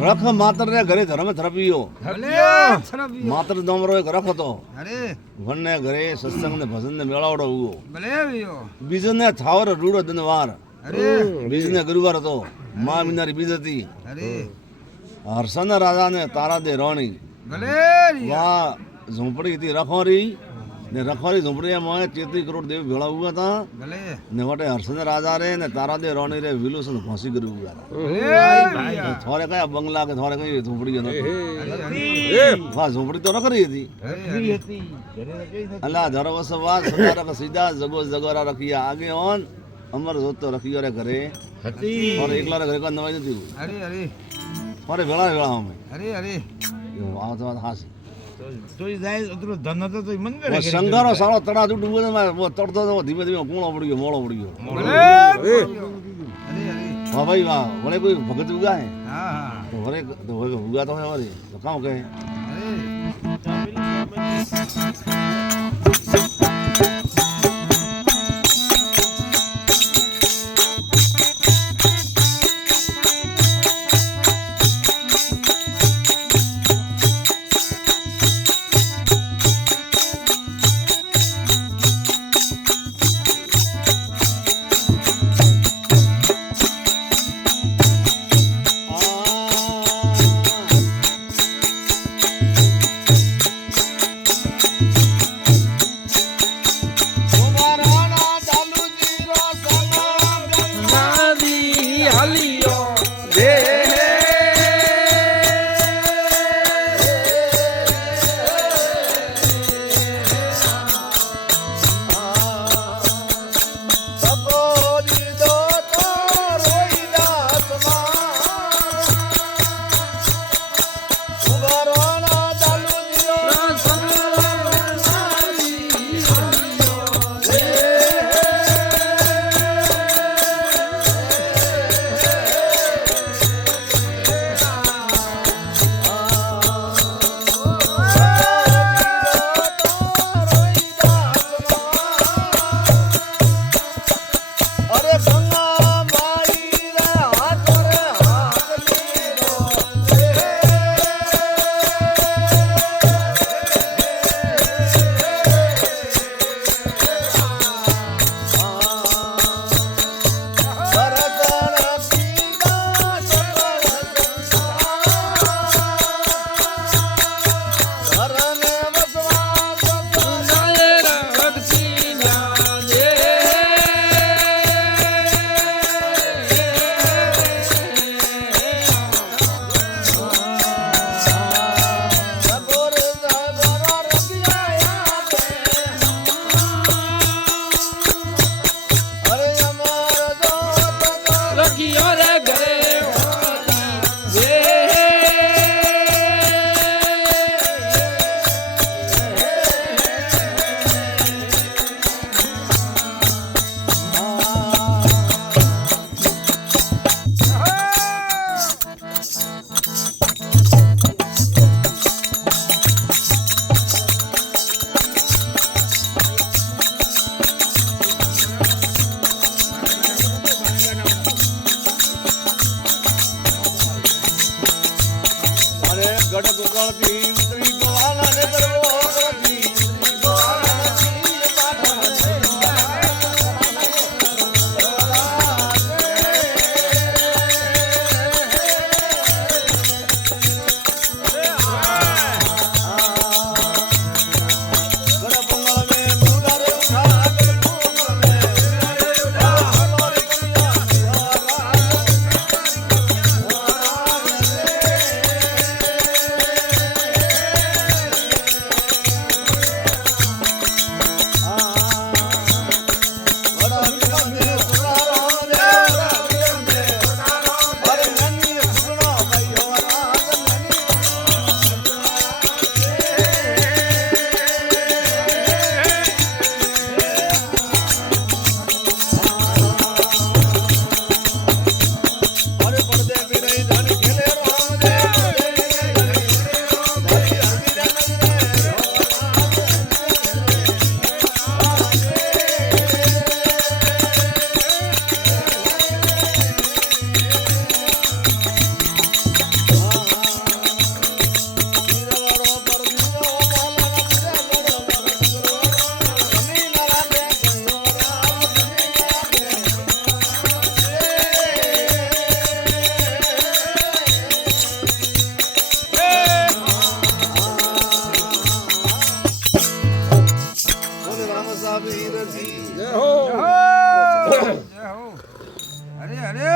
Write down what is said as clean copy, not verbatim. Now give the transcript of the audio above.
રખ માત્ર ને ઘરે ધર્મ થરપિયો માત્ર દમરો એક રખ હતો વનને ઘરે સત્સંગ ને ભજન ને મેળાવડો ઉગો બીજો ને થાવર રૂડો દનવાર બીજ ને ગુરુવાર હતો મા મીનારી બીજ હતી હર્ષન રાજા ને તારા દે રોણી વાહ ઝૂંપડી હતી રખોરી ને રખોરી ઝૂંપડીમાં 33 કરોડ દેવ ભેળા ઉગા હતા ને વટે હર્ષન રાજા રે ને તારા દે રોણી રે વિલુસન ફાંસી કરી ઉગા હતા થોરે કયા બંગલા કે થોરે કઈ ઝૂંપડી નથી વાહ ઝૂંપડી તો રખરી હતી અલ્લાહ ધરવસ વાહ સદારક સીધા જગો જગોરા રખિયા આગે ઓન અમર જોત તો રખિયો રે ઘરે હતી और એકલા રે ઘરે કા નવાઈ નથી અરે અરે મારે વેળા વેળા અમે અરે અરે આ તો હાસી તો જાય ઉતરો ધન તો મંગળ છે સંગારો સાળો તડા ડૂબો તડતો તો ધીમે ધીમે કોણો પડી ગયો મોળો પડી ગયો અરે હા ભાઈ વાહ વળે કોઈ ભગત ઉગા હે હા હા તો વળે તો ઉગા તો હે વળી તો કામ કહે જય હો જય હો અરે અરે